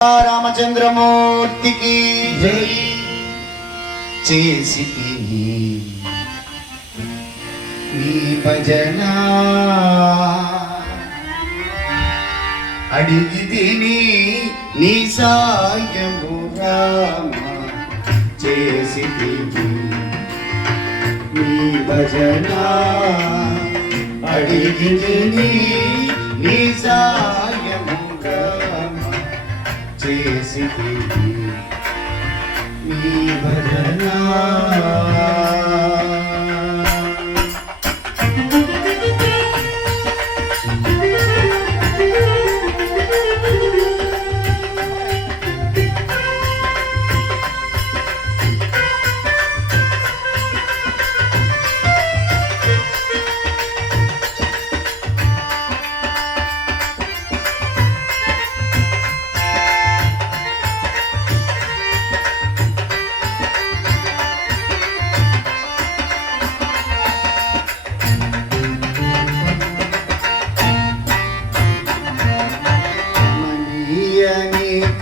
రామచంద్రమూర్తికి జై. చేసి నీ భజన అడిగి తిని నీ సాయము రామ. చేసి నీ భజన అడిగి తిని నీ సాయము చేసి నీ భజన.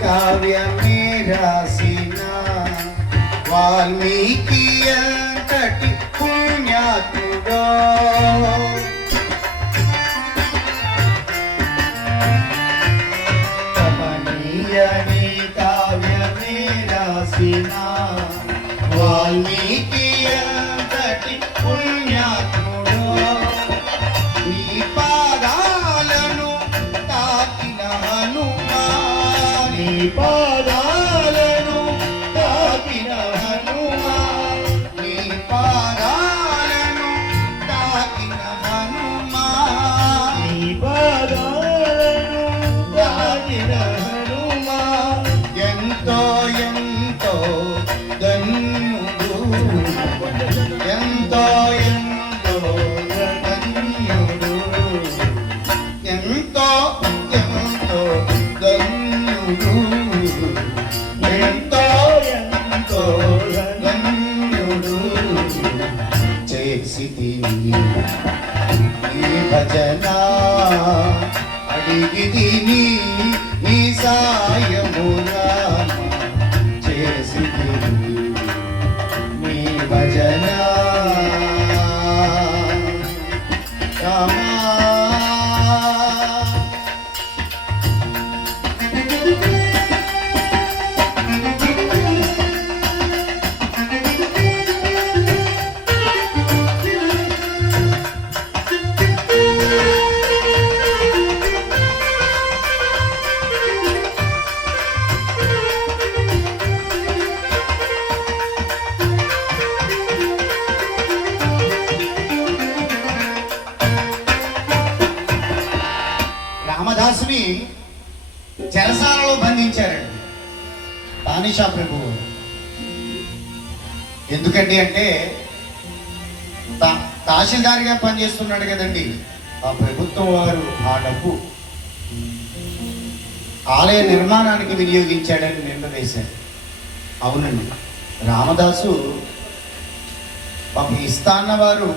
కావ్యమే రాసిన వాల్మీకి అంతటి పుణ్యాత్ముడో. కమనీయని కావ్యమే రాసిన వాల్మీకి అంతటి పుణ్యాత్ముడో. నీ పాదాలను తాకిన హనుమా, నీ పాదాలను తాకిన హనుమా, నీ పాదాలను తాకిన హనుమా, నీ పాదాలను తాకిన హనుమా. ఎంతో ఎంతో ధన్యుడు, ఎంతో ఎంతో ధన్యుడు, ఎంతో ఎంతో ధన్యుడు, ఎంతో ఎంతో ధన్యుడు. చేసి నీ భజన అడిగి తిని నీ సాయము రామ. చేసి నీ భజన రామ. రామదాసుని చెరసాలలో బంధించారండి తానీషా ప్రభువు. ఎందుకండి అంటే తహసీల్దార్గా పనిచేస్తున్నాడు కదండి ఆ ప్రభుత్వం వారు. ఆ డబ్బు ఆలయ నిర్మాణానికి వినియోగించాడని నిందవేశారు. అవునండి, రామదాసు పాపం ఇస్తాన్న వారు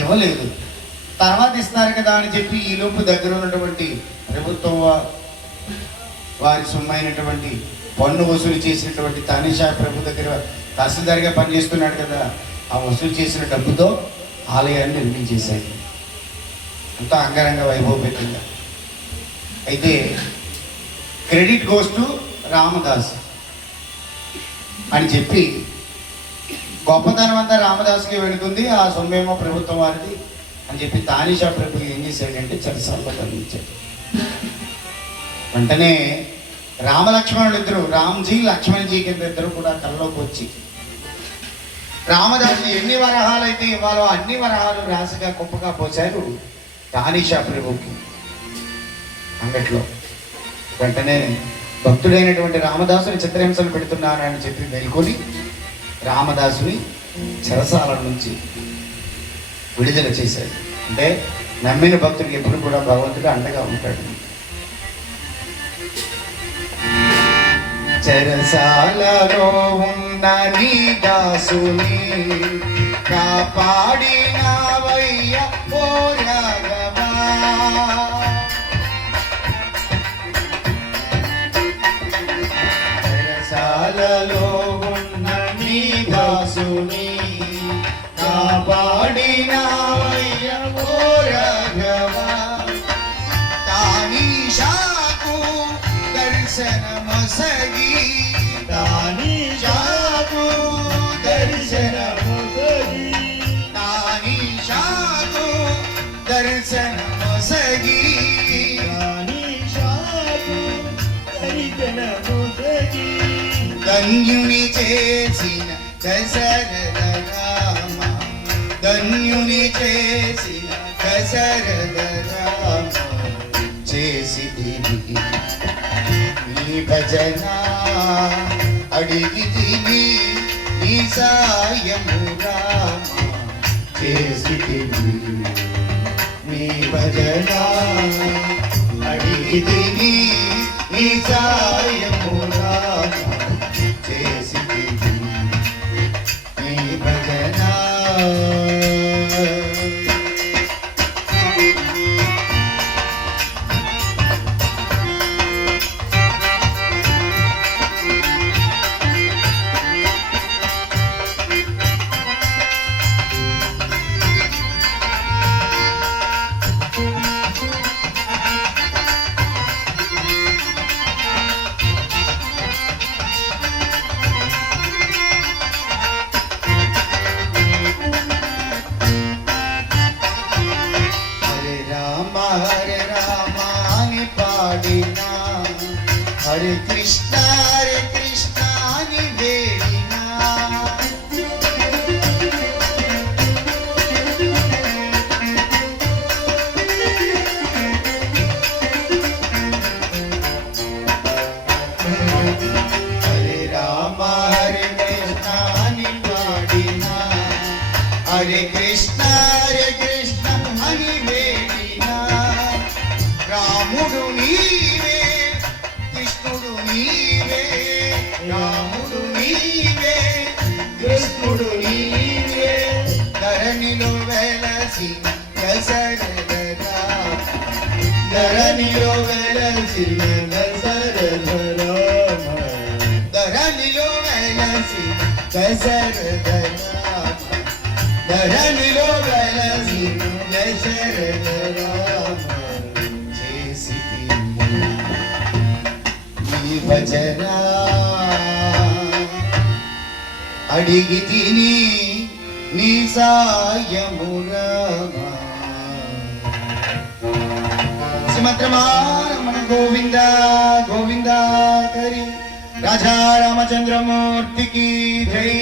ఇవ్వలేదు, తర్వాత ఇస్తారు కదా అని చెప్పి ఈలోపు దగ్గర ఉన్నటువంటి ప్రభుత్వం వారి సొమ్మైనటువంటి పన్ను వసూలు చేసినటువంటి తానీషా ప్రభు దగ్గర తహసీల్దార్గా పనిచేస్తున్నాడు కదా, ఆ వసూలు చేసిన డబ్బుతో ఆలయాన్ని నిర్మించేశాడు. అంతా అంగరంగ వైభవపేతంగా. అయితే క్రెడిట్ గోస్ టు రామదాస్ అని చెప్పి గొప్పతనం అంతా రామదాస్కి వెళుతుంది, ఆ సొమ్మేమో ప్రభుత్వం వారిది అని చెప్పి తానీషా ప్రభు ఏం చేశాడంటే చెరసాలలో బంధించాడు. వెంటనే రామలక్ష్మణులు ఇద్దరు, రామ్జీ లక్ష్మణ్జీ కింద ఇద్దరు కూడా కళ్ళలోకి వచ్చి రామదాసు ఎన్ని వరహాలు అయితే ఇవ్వాలో అన్ని వరహాలు రాశిగా గొప్పగా పోశారు తానీషా ప్రభుకి అంగట్లో. వెంటనే భక్తుడైనటువంటి రామదాసుని చిత్రహింసలు పెడుతున్నానని చెప్పి మేల్కొని రామదాసుని చెరసాల నుంచి విడుదల చేశాడు. అంటే నమ్మిన భక్తుడికి ఎప్పుడు కూడా భగవంతుడు అండగా ఉంటాడు. చెరసాలలో ఉన్న నీ దాసుని కాపాడినవయ్య ఓ రాఘవా. దర్శనమొసగి దానీషాకు దర్శనమొసగి దానీషాకు దర్శనమొసగి దానీషాకు దర్శనమొసగి ధన్యుని చేసిన దశరథ రామ ధన్యుని చేసిన దశరథ రామ చేసి నీ భజన అడిగి తిని నీ సాయము రామ చేసి నీ భజన అడిగి తిని నీ సాయము రామ చేసి నీ భజన హరే రామ అని పాడినా హరే కృష్ణ అని వేడినా హరే రామ హరే కృష్ణ అని పాడినా హరే కృష్ణ అని వేడినా రాముడు నీవే కృష్ణుడు నీవే రాముడు నీవే కృష్ణుడు నీవే ధరణిలో వెలసిన దశరథ రామ ధరణిలో వెలసిన దశరథ రామ ధరణిలో వెలసిన దశరథ రామ ధరణిలో వెలసిన దశరథ రామ చేసి నీ భజన అడిగి తిని నీ సాయము రామ శ్రీమద్రమారమణ గోవింద గోవింద హరి రాజా రామచంద్రమూర్తికి జై.